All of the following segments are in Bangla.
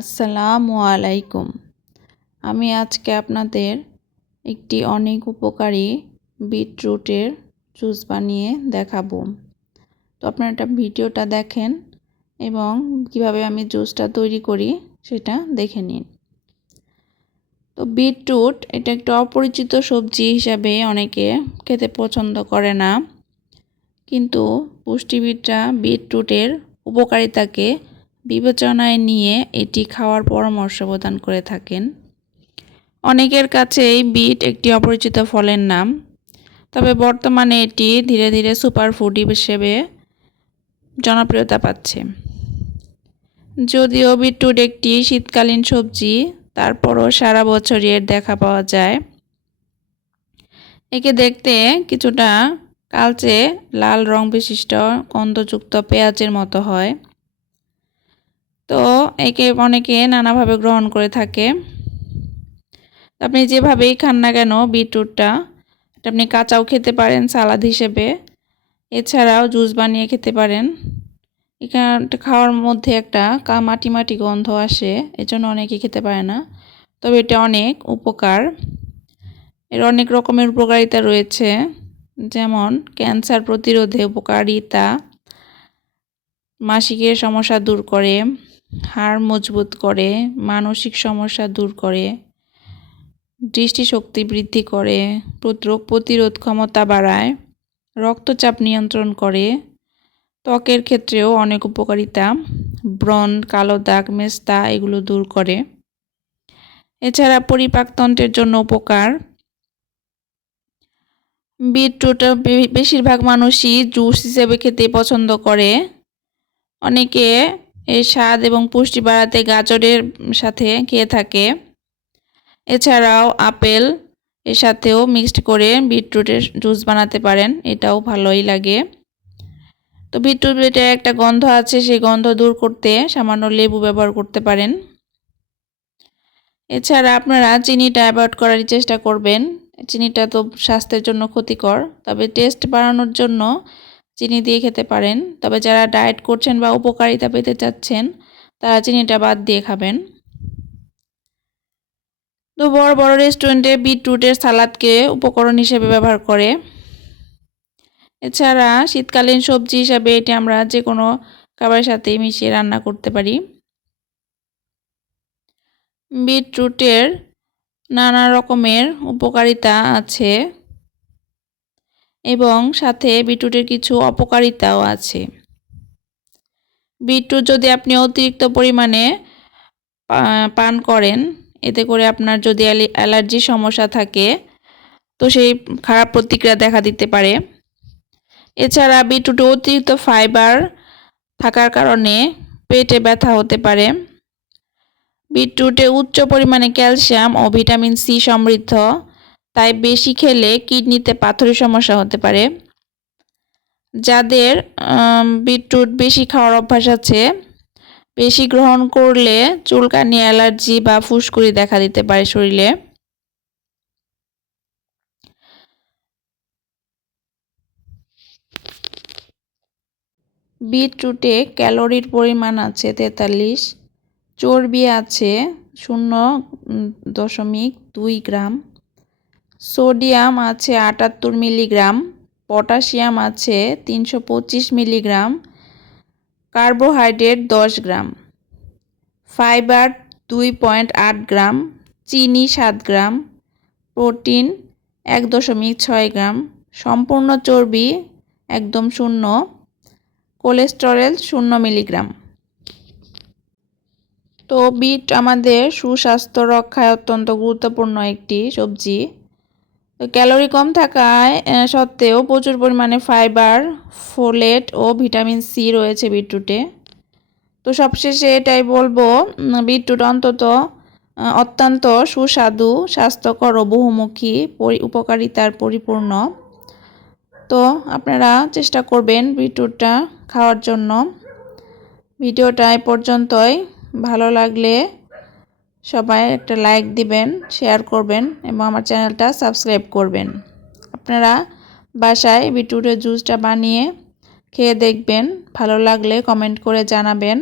আসসালামু আলাইকুম। আমি আজকে আপনাদের একটি অনেক উপকারী বিটরুটের জুস বানিয়ে দেখাবো। তো আপনারা ভিডিওটা দেখেন এবং কিভাবে আমি জুসটা তৈরি করি সেটা দেখে নিন। তো বিটরুট এটা একটা অপরিচিত সবজি হিসাবে অনেকে খেতে পছন্দ করে না, কিন্তু পুষ্টিবিদরা বিটরুটের উপকারিতাকে বিবেচনায় নিয়ে এটি খাওয়ার পরামর্শ প্রদান করে থাকেন। অনেকের কাছেই বিট একটি অপরিচিত ফলের নাম, তবে বর্তমানে এটি ধীরে ধীরে সুপারফুড হিসেবে জনপ্রিয়তা পাচ্ছে। যদিও বিটরুট একটি শীতকালীন সবজি, তারপরও সারা বছরই এর দেখা পাওয়া যায়। একে দেখতে কিছুটা কালচে লাল রং বিশিষ্ট গন্ধযুক্ত পেঁয়াজের মতো হয়। তো একে অনেকে নানাভাবে গ্রহণ করে থাকে। আপনি যেভাবেই খান না কেন বিটরুটটা, এটা আপনি কাঁচাও খেতে পারেন সালাদ হিসেবে, এছাড়াও জুস বানিয়ে খেতে পারেন। এখানে খাওয়ার মধ্যে একটা মাটি মাটি গন্ধ আসে, এজন্য অনেকে খেতে পারে না, তবে এটা অনেক উপকার। এর অনেক রকমের উপকারিতা রয়েছে, যেমন ক্যান্সার প্রতিরোধে উপকারিতা, মাসিকের সমস্যা দূর করে, হাড় মজবুত করে, মানসিক সমস্যা দূর করে, দৃষ্টিশক্তি বৃদ্ধি করে, রোগ প্রতিরোধ ক্ষমতা বাড়ায়, রক্তচাপ নিয়ন্ত্রণ করে, ত্বকের ক্ষেত্রেও অনেক উপকারিতা, ব্রণ, কালো দাগ, মেস্তা এগুলো দূর করে। এছাড়া পরিপাকতন্ত্রের জন্য উপকার। বিটরুট বেশিরভাগ মানুষই জুস হিসেবে খেতে পছন্দ করে। অনেকে এর স্বাদ এবং পুষ্টি বাড়াতে গাজরের সাথে খেয়ে থাকে। এছাড়াও আপেল এর সাথেও মিক্সড করে বিটরুটের জুস বানাতে পারেন, এটাও ভালোই লাগে। তো বিটরুটে একটা গন্ধ আছে, সেই গন্ধ দূর করতে সামান্য লেবু ব্যবহার করতে পারেন। এছাড়া আপনারা চিনিটা অ্যাভয়েড করার চেষ্টা করবেন। চিনিটা তো স্বাস্থ্যের জন্য ক্ষতিকর, তবে টেস্ট বাড়ানোর জন্য চিনি দিয়ে খেতে পারেন। তবে যারা ডায়েট করছেন বা উপকারিতা পেতে চাচ্ছেন, তারা চিনিটা বাদ দিয়ে খাবেন। তো বড় বড় রেস্টুরেন্টে বিটরুটের সালাদকে উপকরণ হিসেবে ব্যবহার করে। এছাড়া শীতকালীন সবজি হিসাবে এটি আমরা যে কোনো খাবারের সাথে মিশিয়ে রান্না করতে পারি। বিটরুটের নানা রকমের উপকারিতা আছে এবং সাথে বিটরুটের কিছু অপকারিতাও আছে। বিটরুট যদি আপনি অতিরিক্ত পরিমাণে পান করেন, এতে করে আপনার যদি অ্যালার্জির সমস্যা থাকে, তো সেই খারাপ প্রতিক্রিয়া দেখা দিতে পারে। এছাড়া বিটরুটে অতিরিক্ত ফাইবার থাকার কারণে পেটে ব্যথা হতে পারে। বিটরুটে উচ্চ পরিমাণে ক্যালসিয়াম ও ভিটামিন সি সমৃদ্ধ, তাই বেশি খেলে কিডনিতে পাথরের সমস্যা হতে পারে। যাদের বিটরুট বেশি খাওয়ার অভ্যাস আছে, বেশি গ্রহণ করলে চুলকানি, অ্যালার্জি বা ফুসকুড়ি দেখা দিতে পারে শরীরে। বিটরুটে ক্যালোরির পরিমাণ আছে 43, চর্বি আছে 0.2 গ্রাম, সোডিয়াম আছে 78 মিলিগ্রাম, পটাশিয়াম আছে 325 মিলিগ্রাম, কার্বোহাইড্রেট 10 গ্রাম, ফাইবার 2.8 গ্রাম, চিনি 7 গ্রাম, প্রোটিন 1.6 গ্রাম, সম্পূর্ণ চর্বি একদম 0, কোলেস্টেরল 0 মিলিগ্রাম। তো বিট আমাদের সুস্বাস্থ্য রক্ষায় অত্যন্ত গুরুত্বপূর্ণ একটি সবজি। তো ক্যালোরি কম থাকায় সত্ত্বেও প্রচুর পরিমাণে ফাইবার, ফোলেট ও ভিটামিন সি রয়েছে বিটরুটে। তো সবশেষে এটাই বলবো, বিটরুট অত্যন্ত সুস্বাদু, স্বাস্থ্যকর ও বহুমুখী উপকারিতার পরিপূর্ণ। তো আপনারা চেষ্টা করবেন বিটরুটটা খাওয়ার জন্য। ভিডিওটা এ পর্যন্তই। ভালো লাগলে সবাই একটা লাইক দিবেন, শেয়ার করবেন এবং আমার চ্যানেলটা সাবস্ক্রাইব করবেন। আপনারা বাসায় বিটরুটের জুসটা বানিয়ে খেয়ে দেখবেন, ভালো লাগলে কমেন্ট করে জানাবেন।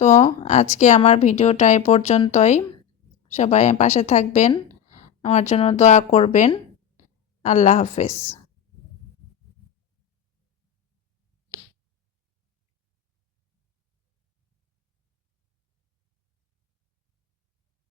তো আজকে আমার ভিডিওটা এ পর্যন্তই। সবাই পাশে থাকবেন, আমার জন্য দোয়া করবেন। আল্লাহ হাফেজ।